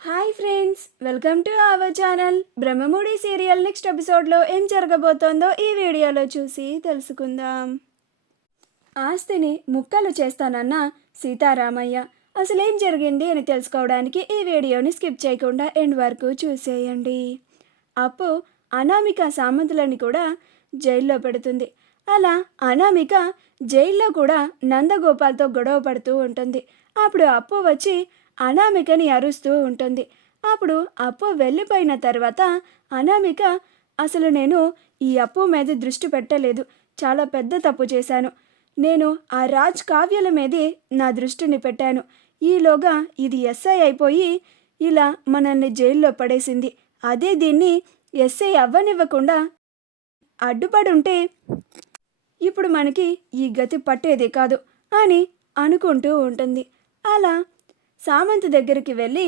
Hi friends, welcome to our channel. Brahmamudi serial next ఎపిసోడ్లో ఏం జరగబోతోందో ఈ వీడియోలో చూసి తెలుసుకుందాం. ఆస్తిని ముక్కలు చేస్తానన్న సీతారామయ్య అసలేం జరిగింది అని తెలుసుకోవడానికి ఈ వీడియోని స్కిప్ చేయకుండా ఎండ్ వరకు చూసేయండి. అప్పు అనామిక సామంతులని కూడా జైల్లో పెడుతుంది. అలా అనామిక జైల్లో కూడా నందగోపాల్తో గొడవ పడుతూ ఉంటుంది. అప్పుడు అప్పు వచ్చి అనామికని అరుస్తూ ఉంటుంది. అప్పుడు అప్పు వెళ్ళిపోయిన తర్వాత అనామిక, అసలు నేను ఈ అప్పు మీద దృష్టి పెట్టలేదు, చాలా పెద్ద తప్పు చేశాను, నేను ఆ రాజ్ కావ్యాల మీదే నా దృష్టిని పెట్టాను, ఈలోగా ఇది ఎస్ఐ అయిపోయి ఇలా మనల్ని జైల్లో పడేసింది, అదే దీన్ని ఎస్ఐ అవ్వనివ్వకుండా అడ్డుపడుంటే ఇప్పుడు మనకి ఈ గతి పట్టేదే కాదు అని అనుకుంటూ ఉంటుంది. అలా సామంత్ దగ్గరికి వెళ్ళి,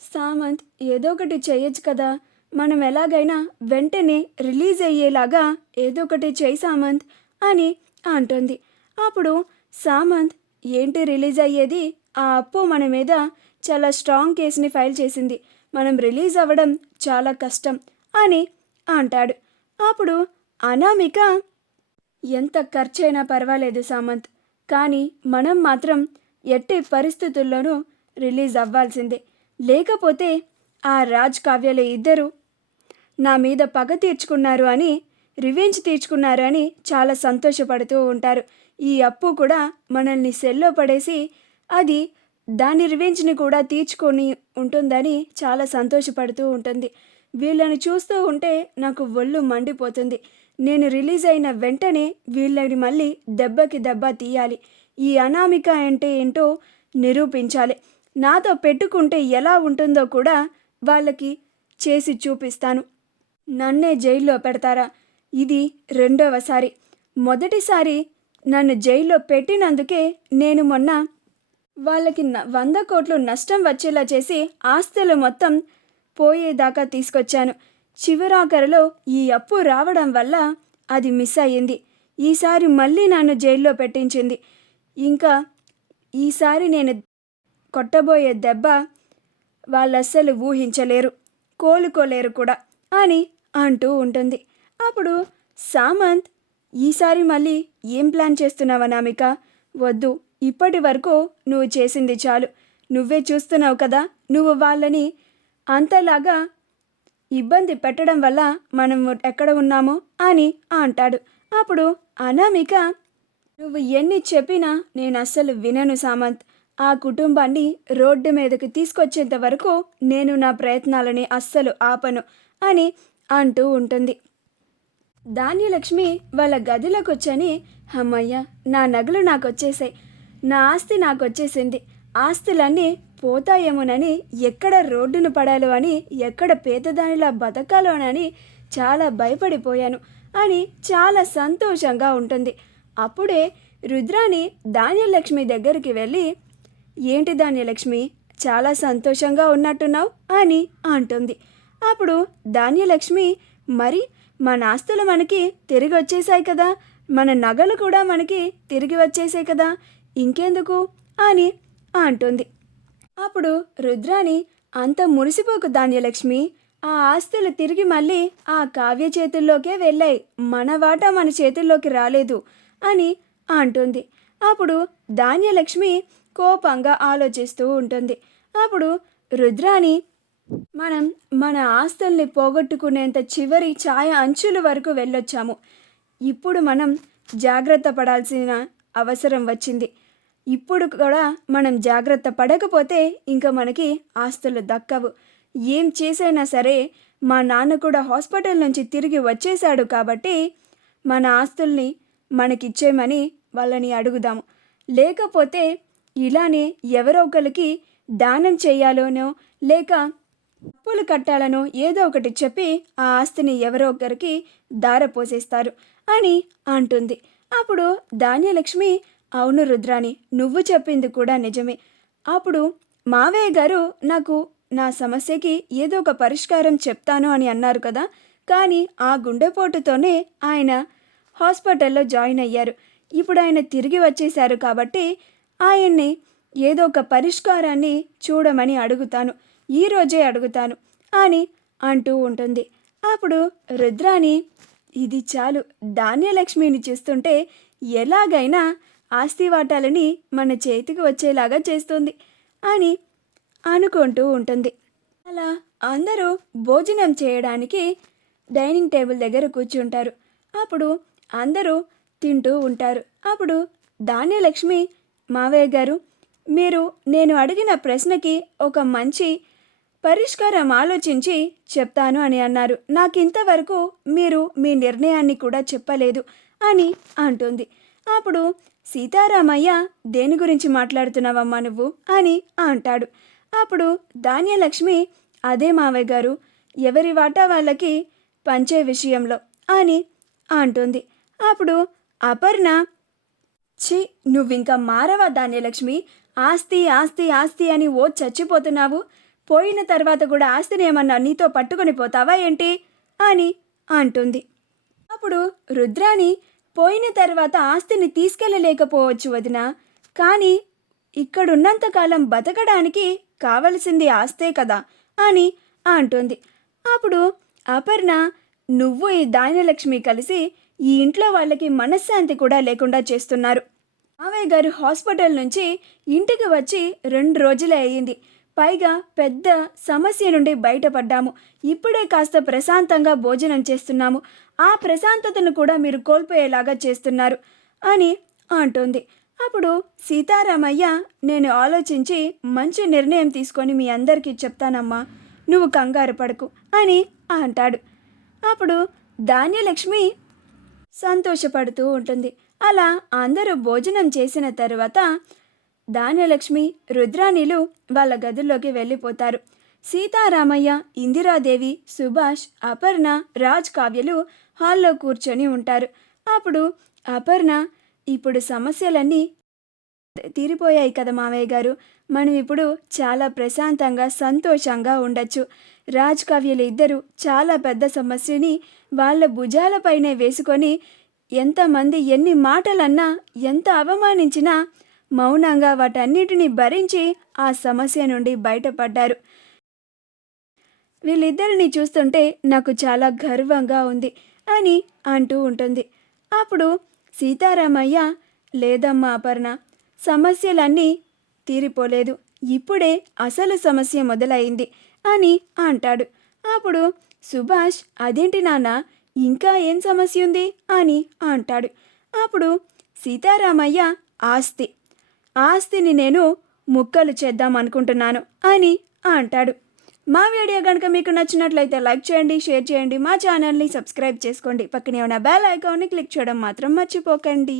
సామంత్ ఏదో ఒకటి చేయొచ్చు కదా, మనం ఎలాగైనా వెంటనే రిలీజ్ అయ్యేలాగా ఏదో ఒకటి చేయి సామంత్ అని అంటుంది. అప్పుడు సామంత్, ఏంటి రిలీజ్ అయ్యేది, ఆ అప్పు మన మీద చాలా స్ట్రాంగ్ కేసుని ఫైల్ చేసింది, మనం రిలీజ్ అవ్వడం చాలా కష్టం అని అంటాడు. అప్పుడు అనామిక, ఎంత ఖర్చైనా పర్వాలేదు సామంత్, కానీ మనం మాత్రం ఎట్టి పరిస్థితుల్లోనూ రిలీజ్ అవ్వాల్సిందే, లేకపోతే ఆ రాజ్ కావ్యాలు ఇద్దరు నా మీద పగ తీర్చుకున్నారు అని, రివెంజ్ తీర్చుకున్నారు అని చాలా సంతోషపడుతూ ఉంటారు. ఈ అప్పు కూడా మనల్ని సెల్లో పడేసి అది దాని రివెంజ్ని కూడా తీర్చుకొని ఉంటుందని చాలా సంతోషపడుతూ ఉంటుంది. వీళ్ళని చూస్తూ ఉంటే నాకు ఒళ్ళు మండిపోతుంది. నేను రిలీజ్ అయిన వెంటనే వీళ్ళని మళ్ళీ దెబ్బకి దెబ్బ తీయాలి, ఈ అనామిక అంటే ఏంటో నిరూపించాలి, నాతో పెట్టుకుంటే ఎలా ఉంటుందో కూడా వాళ్ళకి చేసి చూపిస్తాను, నన్నే జైల్లో పెడతారా, ఇది రెండవసారి, మొదటిసారి నన్ను జైల్లో పెట్టినందుకే నేను మొన్న వాళ్ళకి 100 కోట్లు నష్టం వచ్చేలా చేసి ఆస్తులు మొత్తం పోయేదాకా తీసుకొచ్చాను, చివరాఖరిలో ఈ అప్పు రావడం వల్ల అది మిస్ అయ్యింది, ఈసారి మళ్ళీ నన్ను జైల్లో పెట్టించింది, ఇంకా ఈసారి నేను కొట్టబోయే దెబ్బ వాళ్ళస్సలు ఊహించలేరు, కోలుకోలేరు కూడా అని అంటూ ఉంటుంది. అప్పుడు సామంత్, ఈసారి మళ్ళీ ఏం ప్లాన్ చేస్తున్నావు అనామిక, వద్దు, ఇప్పటి వరకు నువ్వు చేసింది చాలు, నువ్వే చూస్తున్నావు కదా, నువ్వు వాళ్ళని అంతలాగా ఇబ్బంది పెట్టడం వల్ల మనం ఎక్కడ ఉన్నామో అని అంటాడు. అప్పుడు అనామిక, నువ్వు ఎన్ని చెప్పినా నేను అస్సలు వినను సామంత్, ఆ కుటుంబాన్ని రోడ్డు మీదకి తీసుకొచ్చేంత వరకు నేను నా ప్రయత్నాలని అస్సలు ఆపను అని అంటూ ఉంటుంది. ధాన్యలక్ష్మి వాళ్ళ గదిలోకి వచ్చని, అమ్మయ్య, నా నగలు నాకు వచ్చేసాయి, నా ఆస్తి నాకు వచ్చేసింది, ఆస్తులన్నీ పోతాయేమోనని, ఎక్కడ రోడ్డును పడాలో అని, ఎక్కడ పేదదానిలా బతకాలోనని చాలా భయపడిపోయాను అని చాలా సంతోషంగా ఉంటుంది. అప్పుడే రుద్రాణి ధాన్యలక్ష్మి దగ్గరికి వెళ్ళి, ఏంటి ధాన్యలక్ష్మి, చాలా సంతోషంగా ఉన్నట్టున్నావు అని అంటుంది. అప్పుడు ధాన్యలక్ష్మి, మరి మన ఆస్తులు మనకి తిరిగి వచ్చేసాయి కదా, మన నగలు కూడా మనకి తిరిగి వచ్చేసాయి కదా, ఇంకెందుకు అని అంటుంది. అప్పుడు రుద్రాణి, అంత మురిసిపోకు ధాన్యలక్ష్మి, ఆ ఆస్తులు తిరిగి మళ్ళీ ఆ కావ్య చేతుల్లోకే వెళ్ళాయి, మన వాటా మన చేతుల్లోకి రాలేదు అని అంటుంది. అప్పుడు ధాన్యలక్ష్మి కోపంగా ఆలోచిస్తూ ఉంటుంది. అప్పుడు రుద్రాణి, మనం మన ఆస్తుల్ని పోగొట్టుకునేంత చివరి ఛాయ అంచుల వరకు వెళ్ళొచ్చాము, ఇప్పుడు మనం జాగ్రత్త పడాల్సిన అవసరం వచ్చింది, ఇప్పుడు కూడా మనం జాగ్రత్త పడకపోతే ఇంకా మనకి ఆస్తులు దక్కవు, ఏం చేసైనా సరే మా నాన్న కూడా హాస్పిటల్ నుంచి తిరిగి వచ్చేశాడు కాబట్టి మన ఆస్తుల్ని మనకిచ్చేయమని వాళ్ళని అడుగుదాము, లేకపోతే ఇలానే ఎవరో ఒకరికి దానం చేయాలోనో లేక అప్పులు కట్టాలనో ఏదో ఒకటి చెప్పి ఆ ఆస్తిని ఎవరో ఒకరికి దారపోసేస్తారు అని అంటుంది. అప్పుడు ధాన్యలక్ష్మి, అవును రుద్రాణి, నువ్వు చెప్పింది కూడా నిజమే, అప్పుడు మావయ్య గారు నాకు నా సమస్యకి ఏదో ఒక పరిష్కారం చెప్తాను అని అన్నారు కదా, కానీ ఆ గుండెపోటుతోనే ఆయన హాస్పిటల్లో జాయిన్ అయ్యారు, ఇప్పుడు ఆయన తిరిగి వచ్చేశారు కాబట్టి ఆయన్ని ఏదో ఒక పరిష్కారాన్ని చూడమని అడుగుతాను, ఈరోజే అడుగుతాను అని అంటూ ఉంటుంది. అప్పుడు రుద్రాణి, ఇది చాలు, ధాన్యలక్ష్మిని చూస్తుంటే ఎలాగైనా ఆస్తి వాటాలని మన చేతికి వచ్చేలాగా చేస్తుంది అని అనుకుంటూ ఉంటుంది. అలా అందరూ భోజనం చేయడానికి డైనింగ్ టేబుల్ దగ్గర కూర్చుంటారు. అప్పుడు అందరూ తింటూ ఉంటారు. అప్పుడు ధాన్యలక్ష్మి, మావయ్య గారు, మీరు నేను అడిగిన ప్రశ్నకి ఒక మంచి పరిష్కారం ఆలోచించి చెప్తాను అని అన్నారు. నాకింతవరకు మీరు మీ నిర్ణయాన్ని కూడా చెప్పలేదు అని అంటుంది. అప్పుడు సీతారామయ్య, దేని గురించి మాట్లాడుతున్నావమ్మా నువ్వు అని అంటాడు. అప్పుడు ధాన్యలక్ష్మి, అదే మావయ్య గారు, ఎవరి వాటా వాళ్ళకి పంచే విషయంలో అని అంటుంది. అప్పుడు అపర్ణ, ఛీ, నువ్వింకా మారవా ధాన్యలక్ష్మి? ఆస్తి ఆస్తి ఆస్తి అని ఓ చచ్చిపోతున్నావు. పోయిన తర్వాత కూడా ఆస్తిని ఏమన్నా నీతో పట్టుకొని పోతావా ఏంటి అని అంటుంది. అప్పుడు రుద్రాణి, పోయిన తర్వాత ఆస్తిని తీసుకెళ్ళలేకపోవచ్చు వదినా, కానీ ఇక్కడున్నంతకాలం బతకడానికి కావలసింది ఆస్తే కదా అని అంటుంది. అప్పుడు అపర్ణ, నువ్వు ఈ ధాన్యలక్ష్మి కలిసి ఈ ఇంట్లో వాళ్ళకి మనశ్శాంతి కూడా లేకుండా చేస్తున్నారు. మావయ్య గారు హాస్పిటల్ నుంచి ఇంటికి వచ్చి 2 రోజులే అయ్యింది. పైగా పెద్ద సమస్య నుండి బయటపడ్డాము. ఇప్పుడే కాస్త ప్రశాంతంగా భోజనం చేస్తున్నాము. ఆ ప్రశాంతతను కూడా మీరు కోల్పోయేలాగా చేస్తున్నారు అని అంటుంది. అప్పుడు సీతారామయ్య, నేను ఆలోచించి మంచి నిర్ణయం తీసుకొని మీ అందరికీ చెప్తానమ్మా, నువ్వు కంగారు పడకు అని అంటాడు. అప్పుడు ధాన్యలక్ష్మి సంతోషపడుతూ ఉంటుంది. అలా అందరూ భోజనం చేసిన తరువాత ధాన్యలక్ష్మి, రుద్రాణిలు వాళ్ళ గదుల్లోకి వెళ్ళిపోతారు. సీతారామయ్య, ఇందిరాదేవి, సుభాష్, అపర్ణ, రాజ్, కావ్యలు హాల్లో కూర్చొని ఉంటారు. అప్పుడు అపర్ణ, ఇప్పుడు సమస్యలన్నీ తీరిపోయాయి కదా మావయ్య గారు, మనం ఇప్పుడు చాలా ప్రశాంతంగా సంతోషంగా ఉండొచ్చు. రాజ్, కావ్యలు ఇద్దరు చాలా పెద్ద సమస్యని వాళ్ళ భుజాలపైనే వేసుకొని ఎంతమంది ఎన్ని మాటలన్నా, ఎంత అవమానించినా మౌనంగా వాటన్నిటిని భరించి ఆ సమస్య నుండి బయటపడ్డారు. వీళ్ళిద్దరిని చూస్తుంటే నాకు చాలా గర్వంగా ఉంది అని అంటూ ఉంటుంది. అప్పుడు సీతారామయ్య, లేదమ్మా అపర్ణ, సమస్యలన్నీ తీరిపోలేదు, ఇప్పుడే అసలు సమస్య మొదలైంది అని అంటాడు. అప్పుడు సుభాష్, అదేంటి నాన్న, ఇంకా ఏం సమస్య ఉంది అని అంటాడు. అప్పుడు సీతారామయ్య, ఆస్తిని నేను ముక్కలు చేద్దాం అనుకుంటున్నాను అని అంటాడు. మా వీడియో కనుక మీకు నచ్చినట్లయితే లైక్ చేయండి, షేర్ చేయండి, మా ఛానల్ని సబ్స్క్రైబ్ చేసుకోండి, పక్కనే ఉన్న బెల్ ఐకాన్ని క్లిక్ చేయడం మాత్రం మర్చిపోకండి.